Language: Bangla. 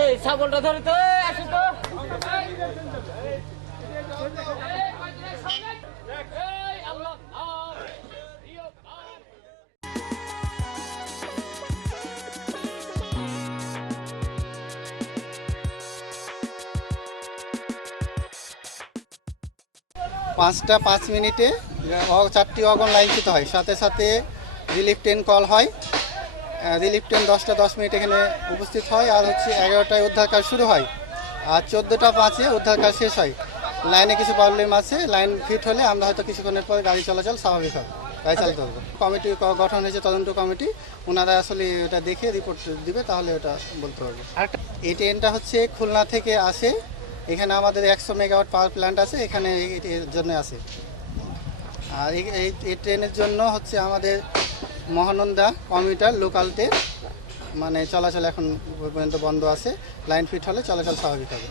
এই ছাগলটা ধরে তো আসো তো। পাঁচটা 5 মিনিটে 4টি ওয়াগন লাইনচ্যুত হয়, সাথে সাথে রিলিফ ট্রেন কল হয়। রিলিফ ট্রেন 10টা 10 মিনিট এখানে উপস্থিত হয়, আর হচ্ছে 11টায় উদ্ধার কাজ শুরু হয়, আর 14টা 5-এ উদ্ধার কাজ শেষ হয়। লাইনে কিছু প্রবলেম আছে, লাইন ফিট হলে আমরা হয়তো কিছুক্ষণের পরে গাড়ি চলাচল স্বাভাবিক হবে, গাড়ি চালাতে হবে। কমিটি গঠন হয়েছে, তদন্ত কমিটি, ওনারা আসলে এটা দেখে রিপোর্ট দিবে, তাহলে ওটা বলতে পারবে। এই ট্রেনটা হচ্ছে খুলনা থেকে আসে, এখানে আমাদের 100 মেগাওয়াট পাওয়ার প্ল্যান্ট আছে, এখানে এর জন্য আসে। আর এই ট্রেনের জন্য হচ্ছে আমাদের মহানন্দা কমিউটার লোকাল ট্রেন মানে চলাচল এখন পর্যন্ত বন্ধ আছে, লাইন ফিট হলে চলাচল স্বাভাবিক হবে।